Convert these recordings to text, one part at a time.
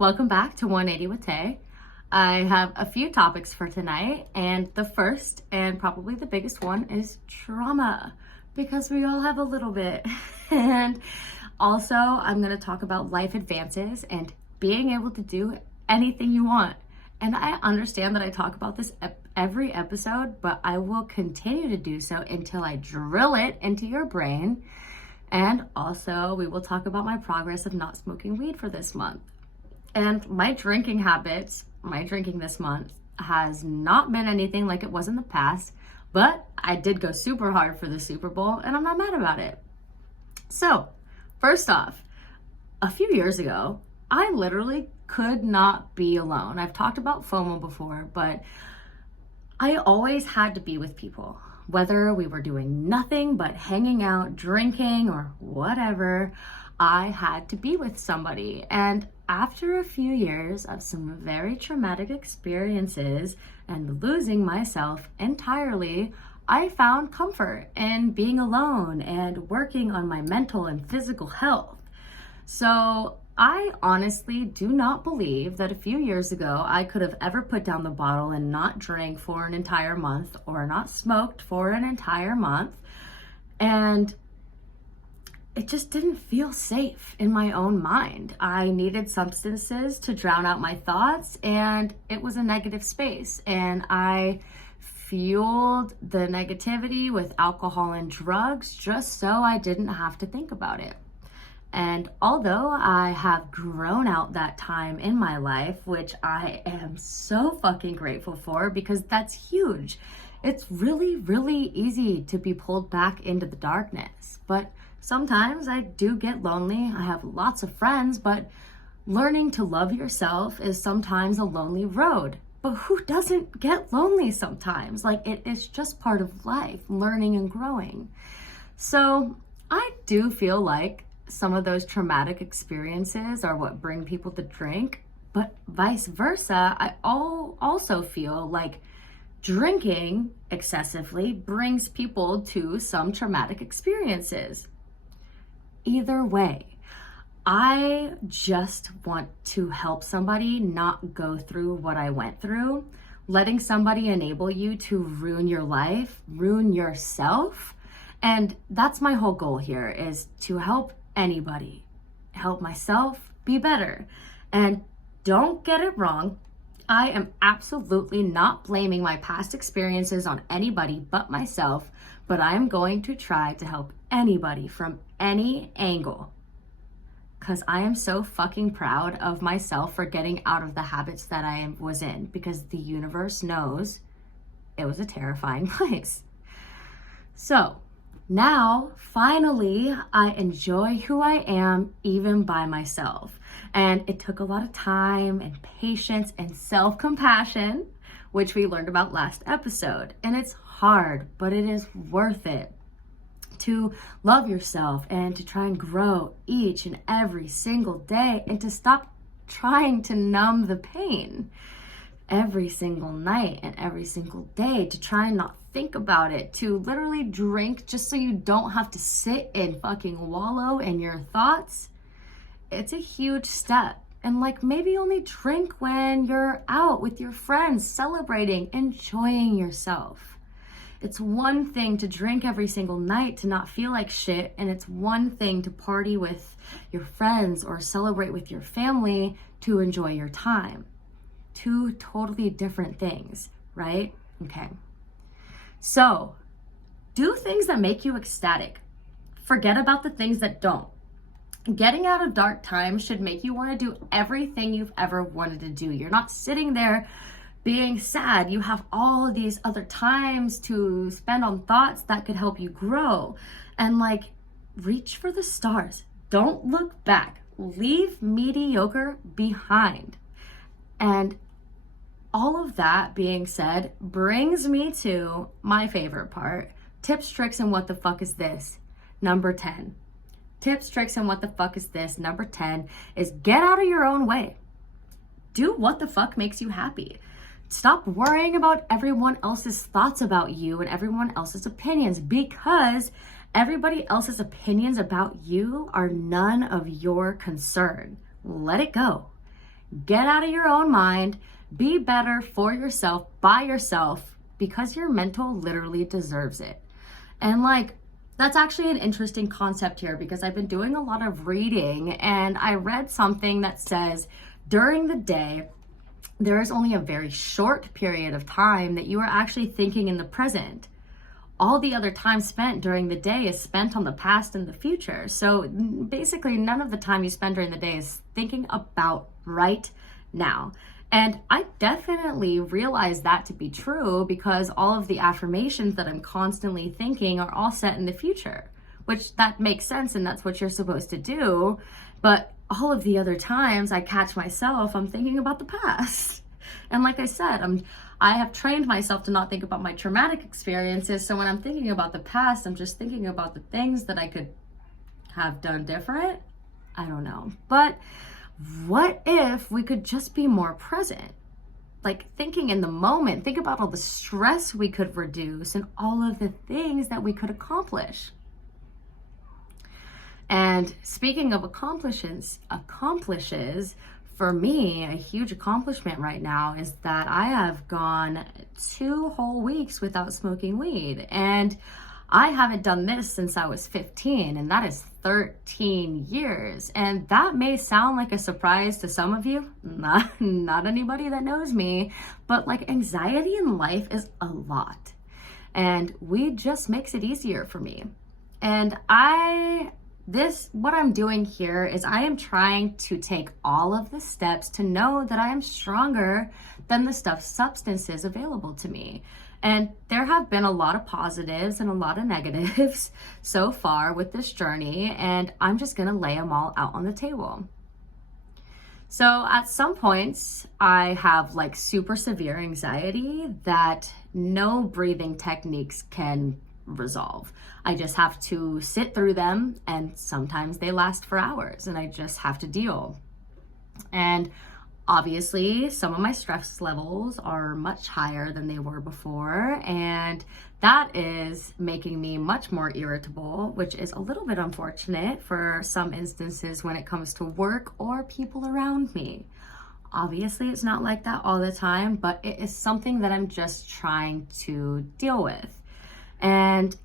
Welcome back to 180 with Tay. I have a few topics for tonight, and the first and probably the biggest one is trauma, because we all have a little bit. And also, I'm going to talk about life advances and being able to do anything you want. And I understand that I talk about this every episode, but I will continue to do so until I drill it into your brain. And also, we will talk about my progress of not smoking weed for this month. And my drinking habits, my drinking this month has not been anything like it was in the past, but I did go super hard for the Super Bowl and I'm not mad about it. So, first off, a few years ago, I literally could not be alone. I've talked about FOMO before, but I always had to be with people. Whether we were doing nothing but hanging out, drinking, or whatever, I had to be with somebody. And after a few years of some very traumatic experiences and losing myself entirely, I found comfort in being alone and working on my mental and physical health. So I honestly do not believe that a few years ago I could have ever put down the bottle and not drank for an entire month or not smoked for an entire month. And it just didn't feel safe in my own mind. I needed substances to drown out my thoughts, and it was a negative space. And I fueled the negativity with alcohol and drugs just so I didn't have to think about it. And although I have grown out that time in my life, which I am so fucking grateful for because that's huge. It's really, really easy to be pulled back into the darkness. But sometimes I do get lonely. I have lots of friends, but learning to love yourself is sometimes a lonely road. But who doesn't get lonely sometimes? Like, it is just part of life, learning and growing. So I do feel like some of those traumatic experiences are what bring people to drink, but vice versa, I also feel like drinking excessively brings people to some traumatic experiences. Either way, I just want to help somebody not go through what I went through. Letting somebody enable you to ruin your life, ruin yourself. And that's my whole goal here, is to help anybody, help myself be better. And don't get it wrong, I am absolutely not blaming my past experiences on anybody but myself, but I am going to try to help anybody from any angle, because I am so fucking proud of myself for getting out of the habits that I was in, because the universe knows it was a terrifying place. So now, finally, I enjoy who I am even by myself. And it took a lot of time and patience and self-compassion, which we learned about last episode. And it's hard, but it is worth it to love yourself and to try and grow each and every single day and to stop trying to numb the pain every single night and every single day, to try and not think about it, to literally drink just so you don't have to sit and fucking wallow in your thoughts. It's a huge step. And like, maybe only drink when you're out with your friends, celebrating, enjoying yourself. It's one thing to drink every single night to not feel like shit, and it's one thing to party with your friends or celebrate with your family to enjoy your time. Two totally different things, right? Okay. So, do things that make you ecstatic. Forget about the things that don't. Getting out of dark times should make you want to do everything you've ever wanted to do. You're not sitting there being sad. You have all of these other times to spend on thoughts that could help you grow. And like, reach for the stars. Don't look back. Leave mediocre behind. And all of that being said brings me to my favorite part. Tips, tricks, and what the fuck is this? Number 10. Tips, tricks, and what the fuck is this? Number 10 is get out of your own way. Do what the fuck makes you happy. Stop worrying about everyone else's thoughts about you and everyone else's opinions, because everybody else's opinions about you are none of your concern. Let it go. Get out of your own mind. Be better for yourself, by yourself, because your mental literally deserves it. And like, that's actually an interesting concept here because I've been doing a lot of reading and I read something that says during the day, there is only a very short period of time that you are actually thinking in the present. All the other time spent during the day is spent on the past and the future. So basically, none of the time you spend during the day is thinking about right now. And I definitely realize that to be true because all of the affirmations that I'm constantly thinking are all set in the future, which that makes sense and that's what you're supposed to do. But all of the other times I catch myself, I'm thinking about the past. And like I said, I have trained myself to not think about my traumatic experiences. So when I'm thinking about the past, I'm just thinking about the things that I could have done different. I don't know. But what if we could just be more present? Like thinking in the moment, think about all the stress we could reduce and all of the things that we could accomplish. And speaking of accomplishes, for me, a huge accomplishment right now is that I have gone 2 whole weeks without smoking weed. And I haven't done this since I was 15, and that is 13 years. And that may sound like a surprise to some of you, not anybody that knows me, but like anxiety in life is a lot. And weed just makes it easier for me. And what I'm doing here is I am trying to take all of the steps to know that I am stronger than the substances available to me. And there have been a lot of positives and a lot of negatives so far with this journey, and I'm just gonna lay them all out on the table. So at some points, I have like super severe anxiety that no breathing techniques can resolve. I just have to sit through them, and sometimes they last for hours, and I just have to deal. And obviously, some of my stress levels are much higher than they were before, and that is making me much more irritable, which is a little bit unfortunate for some instances when it comes to work or people around me. Obviously, it's not like that all the time, but it is something that I'm just trying to deal with. And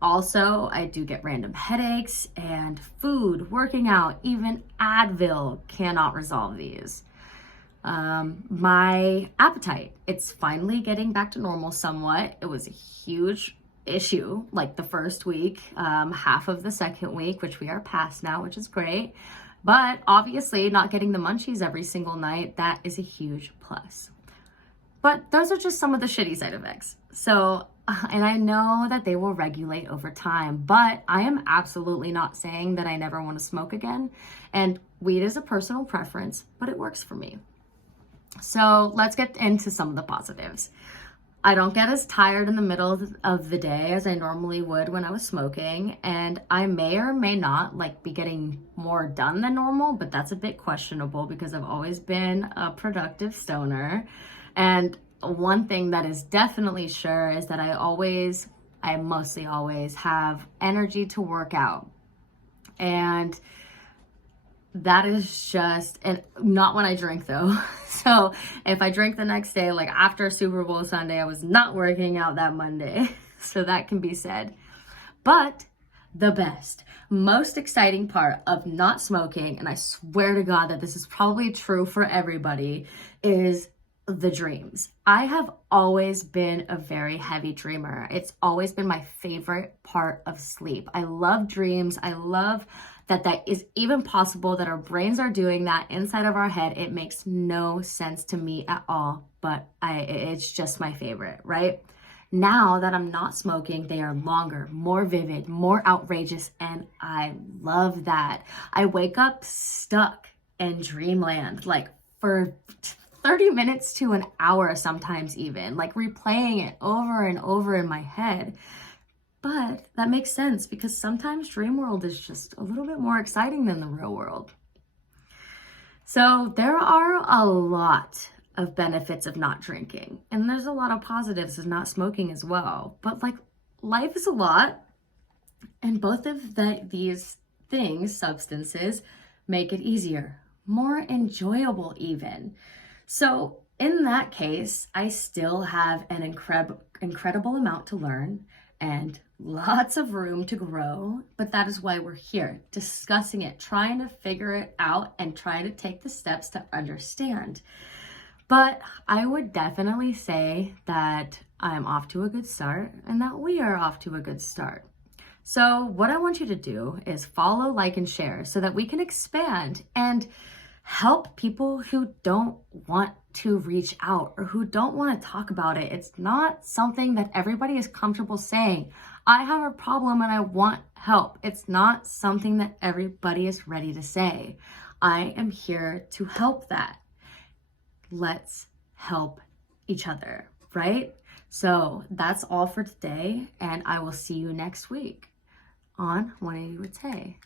also, I do get random headaches, and food, working out, even Advil cannot resolve these. My appetite, it's finally getting back to normal somewhat. It was a huge issue like the first week, half of the second week, which we are past now, which is great. But obviously not getting the munchies every single night, that is a huge plus. But those are just some of the shitty side effects. So, and I know that they will regulate over time, but I am absolutely not saying that I never want to smoke again. And weed is a personal preference, but it works for me. So let's get into some of the positives. I don't get as tired in the middle of the day as I normally would when I was smoking, and I may or may not be getting more done than normal, but that's a bit questionable because I've always been a productive stoner. And one thing that is definitely sure is that I mostly always have energy to work out. And that is just, and not when I drink though. So if I drink the next day, like after Super Bowl Sunday, I was not working out that Monday. So that can be said. But the best, most exciting part of not smoking, and I swear to God that this is probably true for everybody, is the dreams. I have always been a very heavy dreamer. It's always been my favorite part of sleep. I love dreams. I love that is even possible, that our brains are doing that inside of our head. It makes no sense to me at all, but it's just my favorite, right? Now that I'm not smoking, they are longer, more vivid, more outrageous, and I love that. I wake up stuck in dreamland, like for 30 minutes to an hour sometimes even, like replaying it over and over in my head. But that makes sense because sometimes Dreamworld is just a little bit more exciting than the real world. So there are a lot of benefits of not drinking, and there's a lot of positives of not smoking as well. But life is a lot, and both of these things, substances, make it easier. more enjoyable even. So in that case, I still have an incredible amount to learn and lots of room to grow, but that is why we're here, discussing it, trying to figure it out and trying to take the steps to understand. But I would definitely say that I'm off to a good start and that we are off to a good start. So what I want you to do is follow, like, and share so that we can expand and help people who don't want to reach out or who don't want to talk about it. It's not something that everybody is comfortable saying. I have a problem and I want help. It's not something that everybody is ready to say. I am here to help that. Let's help each other, right? So that's all for today, and I will see you next week on 180 with Tay.